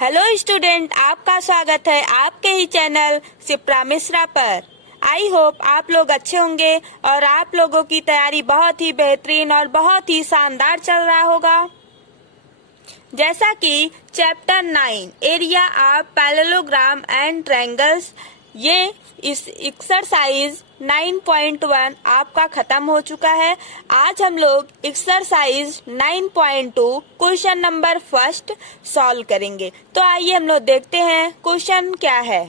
Hello student, आपका स्वागत है आपके ही चैनल शिप्रा मिश्रा पर। आई होप आप लोग अच्छे होंगे और आप लोगों की तैयारी बहुत ही बेहतरीन और बहुत ही शानदार चल रहा होगा। जैसा कि chapter 9 area of parallelogram and triangles, ये इस एक्सरसाइज 9.1 आपका खत्म हो चुका है। आज हम लोग exercise 9.2 question number first solve करेंगे। तो आइए हम लोग देखते हैं क्वेश्चन क्या है।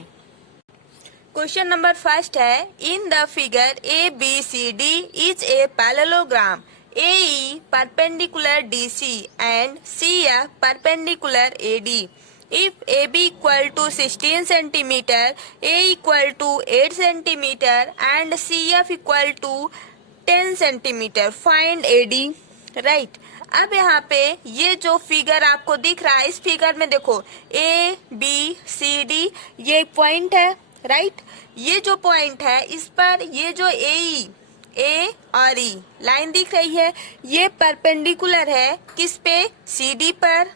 क्वेश्चन नंबर फर्स्ट है, in the figure A B C D is a parallelogram, AE perpendicular DC and CF perpendicular AD. If AB equal to 16 centimeter, A equal to 8 centimeter and CF equal to 10 centimeter, find AD. Right, अब यहाँ पे ये जो figure आपको दिख रहा है, इस फिगर में देखो ABCD ये एक पॉइंट है। राइट, ये जो पॉइंट है इस पर ये जो ए और ई लाइन दिख रही है, ये परपेंडिकुलर है किस पे, CD पर।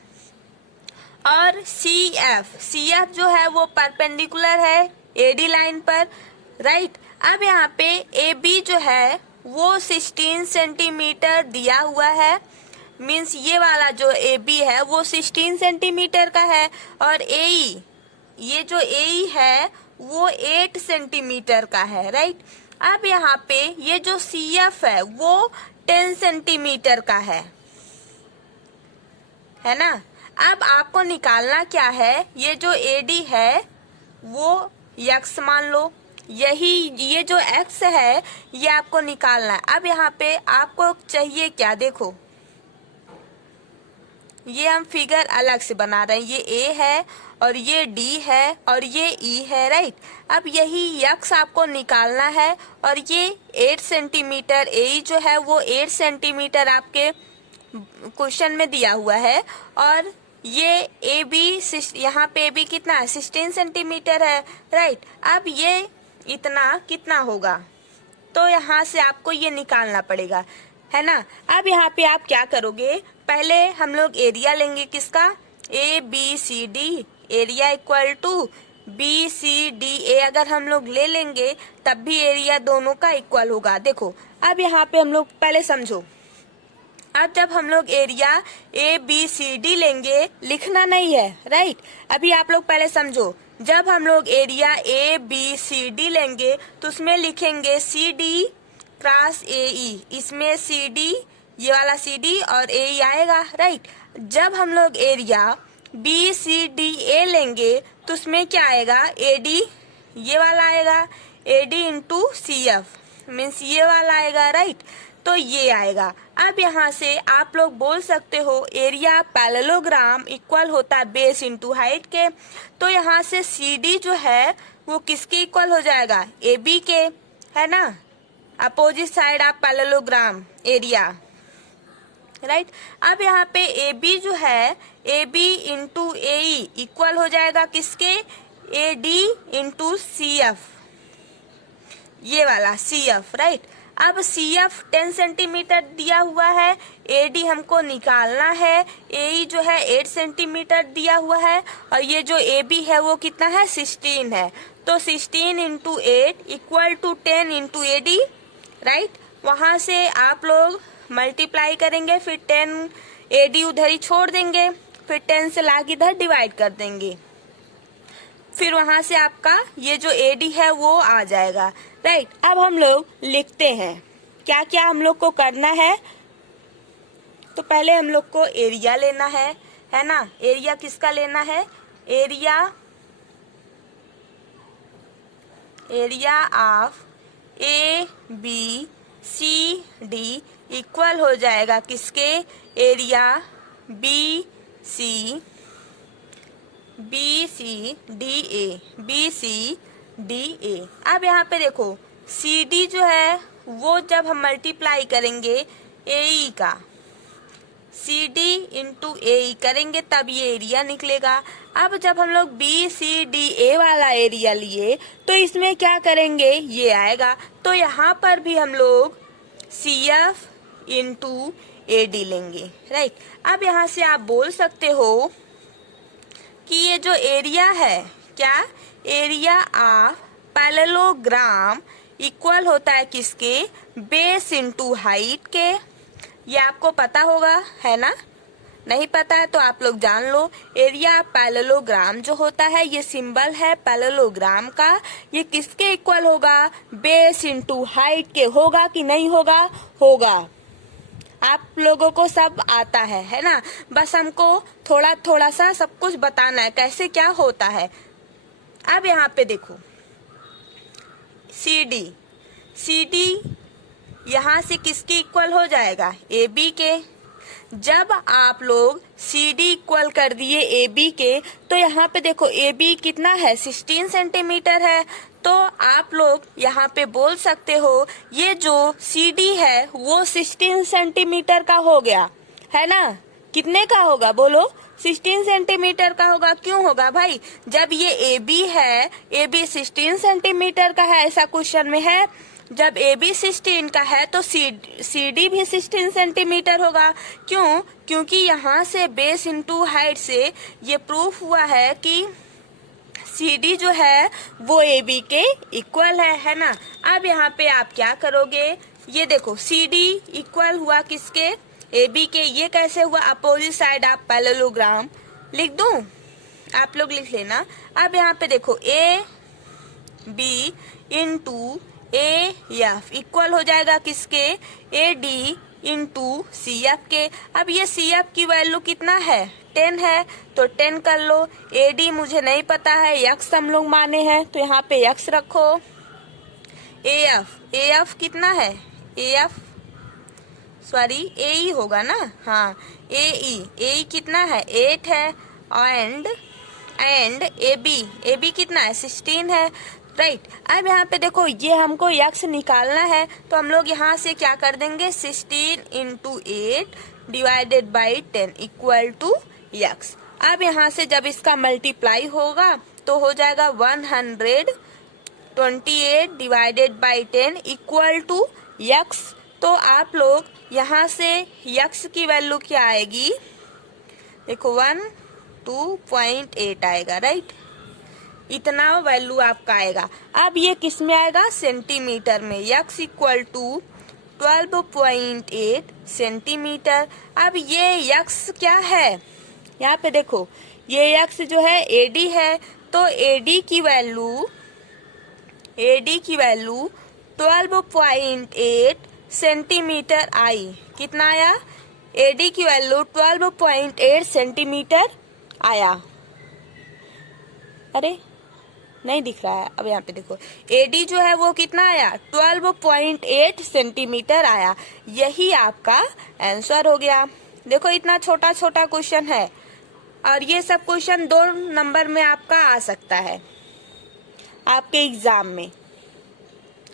और CF जो है वो परपेंडिकुलर है AD लाइन पर। राइट, अब यहाँ पे AB जो है वो 16 सेंटीमीटर दिया हुआ है, मीन्स ये वाला जो AB है वो 16 सेंटीमीटर का है। और AE, ये जो AE है वो 8 सेंटीमीटर का है। राइट, अब यहाँ पे ये जो CF है वो 10 सेंटीमीटर का है ना। अब आपको निकालना क्या है, ये जो AD है वो x मान लो, यही ये जो x है ये आपको निकालना है। अब यहाँ पे आपको चाहिए क्या, देखो ये हम फिगर अलग से बना रहे हैं, ये A है और ये D है और ये E है। राइट, अब यही x आपको निकालना है और ये 8 सेंटीमीटर AE जो है वो 8 सेंटीमीटर आपके क्वेश्चन में दिया हुआ है। और ये AB यहाँ पे AB कितना है, 16 सेंटीमीटर है। राइट, अब ये इतना कितना होगा, तो यहाँ से आपको ये निकालना पड़ेगा, है ना। अब यहाँ पे आप क्या करोगे, पहले हम लोग एरिया लेंगे किसका, ABCD, area equal to BCDA अगर हम लोग ले लेंगे तब भी एरिया दोनों का इक्वल होगा। देखो अब यहाँ पे हम लोग पहले समझो, अब जब हम लोग एरिया ABCD लेंगे, लिखना नहीं है। राइट, अभी आप लोग पहले समझो, जब हम लोग एरिया ABCD लेंगे तो उसमें लिखेंगे CD क्रॉस AE, इसमें CD ये वाला CD और AE आएगा। राइट, जब हम लोग एरिया BCDA लेंगे तो उसमें क्या आएगा, AD ये वाला आएगा, AD इंटू CF मीन्स ये वाला आएगा। राइट, तो ये आएगा। अब यहाँ से आप लोग बोल सकते हो एरिया पैरेललोग्राम इक्वल होता है बेस इंटू हाइट के, तो यहाँ से CD जो है वो किसके इक्वल हो जाएगा, AB के, है ना। Opposite side of parallelogram area. Right, अब यहाँ पे AB जो है AB इंटू AE इक्वल हो जाएगा किसके, AD इंटू CF, ये वाला CF। राइट, अब CF 10 सेंटीमीटर दिया हुआ है, AD हमको निकालना है, AE जो है 8 सेंटीमीटर दिया हुआ है और ये जो AB है वो कितना है, 16 है। तो 16 into 8 equal to 10 into AD। Right, वहां से आप लोग मल्टीप्लाई करेंगे, फिर 10 AD उधर ही छोड़ देंगे, फिर 10 से लाके इधर डिवाइड कर देंगे, फिर वहां से आपका ये जो AD है वो आ जाएगा। राइट, अब हम लोग लिखते हैं क्या क्या हम लोग को करना है। तो पहले हम लोग को एरिया लेना है ना। एरिया किसका लेना है, एरिया ऑफ ABCD इक्वल हो जाएगा किसके, एरिया BCDA। अब यहाँ पे देखो CD जो है वो जब हम मल्टीप्लाई करेंगे AE का, CD इंटू AE करेंगे तब ये एरिया निकलेगा। अब जब हम लोग BCDA वाला एरिया लिए तो इसमें क्या करेंगे, ये आएगा। तो यहाँ पर भी हम लोग CF इंटू AD लेंगे। राइट, अब यहाँ से आप बोल सकते हो कि ये ये जो एरिया है, क्या, एरिया ऑफ पैरेललोग्राम इक्वल होता है किसके, बेस इनटू हाइट के। ये आपको पता होगा, है ना? नहीं पता है तो आप लोग जान लो। एरिया पैरेललोग्राम जो होता है, ये सिंबल है पैरेललोग्राम का, ये किसके इक्वल होगा, बेस इनटू हाइट के। होगा कि नहीं होगा? होगा। आप लोगों को सब आता है ना? बस हमको थोड़ा थोड़ा सा सब कुछ बताना है कैसे क्या होता है। अब यहाँ पे देखो, सी डी यहाँ से किसके इक्वल हो जाएगा, ए बी के। जब आप लोग सी डी इक्वल कर दिए ए बी के, तो यहाँ पे देखो ए बी कितना है, 16 सेंटीमीटर है। तो आप लोग यहाँ पे बोल सकते हो ये जो सी डी है वो 16 सेंटीमीटर का हो गया, है ना? कितने का होगा बोलो? 16 सेंटीमीटर का होगा। क्यों होगा भाई? जब ये ए बी है, ए बी 16 सेंटीमीटर का है, ऐसा क्वेश्चन में है। जब ए बी 16 का है तो सी डी भी 16 सेंटीमीटर होगा। क्यों? क्योंकि यहाँ से बेस इनटू हाइट से ये प्रूफ हुआ है कि सी डी जो है वो ए बी के इक्वल है ना? अब यहाँ पे आप क्या करोगे, ये देखो सी डी इक्वल हुआ किसके, ए बी के। ये कैसे हुआ, अपोजिट साइड ऑफ पैरेललोग्राम। लिख दूं? आप लोग लिख लेना। अब यहाँ पे देखो A B into A F equal हो जाएगा किसके, A D into C F के। अब ये सी एफ की वैल्यू कितना है, 10 है, तो 10 कर लो। ए डी मुझे नहीं पता है, यक्स हम लोग माने हैं तो यहाँ पे यक्स रखो। ए एफ कितना है, ए एफ सॉरी ए ई होगा ना, हाँ ए ई कितना है, 8 है। एंड ए बी कितना है, 16 है, राइट। अब यहाँ पे देखो ये हमको यक्स निकालना है, तो हम लोग यहाँ से क्या कर देंगे, 16 into 8 divided by 10 equal to x. अब यहाँ से जब इसका मल्टीप्लाई होगा तो हो जाएगा 128 divided by 10 equal to x. तो आप लोग यहाँ से यक्स की वैल्यू क्या आएगी, देखो 102.8 आएगा, राइट। इतना वैल्यू आपका आएगा। अब ये किस में आएगा, सेंटीमीटर में। X equal to 12.8 centimetre. अब ये यक्स क्या है, यहाँ पे देखो ये यक्स जो है एडी है, तो एडी की वैल्यू 12.8 सेंटीमीटर आई। कितना आया, एडी की वैल्यू 12.8 सेंटीमीटर आया। अरे नहीं दिख रहा है, अब यहाँ पे देखो एडी जो है वो कितना आया, 12.8 सेंटीमीटर आया। यही आपका आंसर हो गया। देखो इतना छोटा छोटा क्वेश्चन है, और ये सब क्वेश्चन 2 नंबर में आपका आ सकता है आपके एग्जाम में,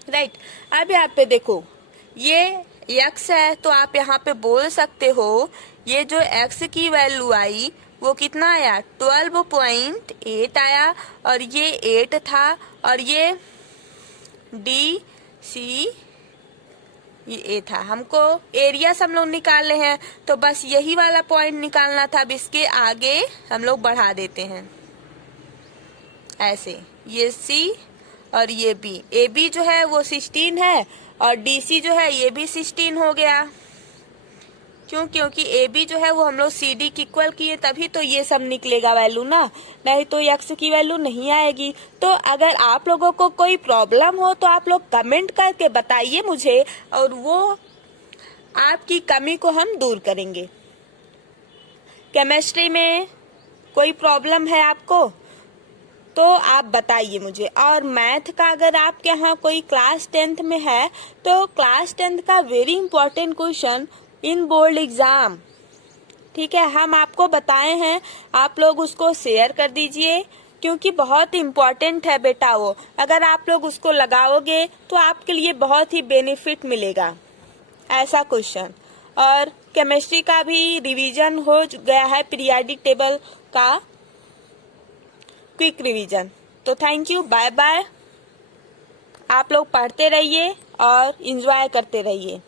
राइट। अब यहाँ पे देखो ये एक्स है, तो आप यहाँ पे बोल सकते हो ये जो एक्स की वैल्यू आई वो कितना आया, 12.8 आया, और ये 8 था, और ये डी सी ये ए था। हमको एरिया हम लोग निकाले हैं, तो बस यही वाला पॉइंट निकालना था। अब इसके आगे हम लोग बढ़ा देते हैं ऐसे, ये सी और ये बी। ए बी जो है वो 16 है, और डी सी जो है ये भी 16 हो गया। क्यों? क्योंकि ए बी जो है वो हम लोग सी डी की इक्वल किए, तभी तो ये सब निकलेगा वैल्यू ना, नहीं तो यक्स की वैल्यू नहीं आएगी। तो अगर आप लोगों को कोई प्रॉब्लम हो तो आप लोग कमेंट करके बताइए मुझे, और वो आपकी कमी को हम दूर करेंगे। केमिस्ट्री में कोई प्रॉब्लम है आपको तो आप बताइए मुझे। और मैथ का अगर आपके यहाँ कोई क्लास 10th में है तो क्लास 10th का very important question in board exam, ठीक है, हम आपको बताए हैं, आप लोग उसको शेयर कर दीजिए, क्योंकि बहुत इम्पोर्टेंट है बेटा वो। अगर आप लोग उसको लगाओगे तो आपके लिए बहुत ही बेनिफिट मिलेगा ऐसा क्वेश्चन। और केमिस्ट्री का भी रिवीजन हो गया है, पीरियोडिक टेबल का क्विक रिवीजन। तो थैंक यू, बाय बाय। आप लोग पढ़ते रहिए और एंजॉय करते रहिए।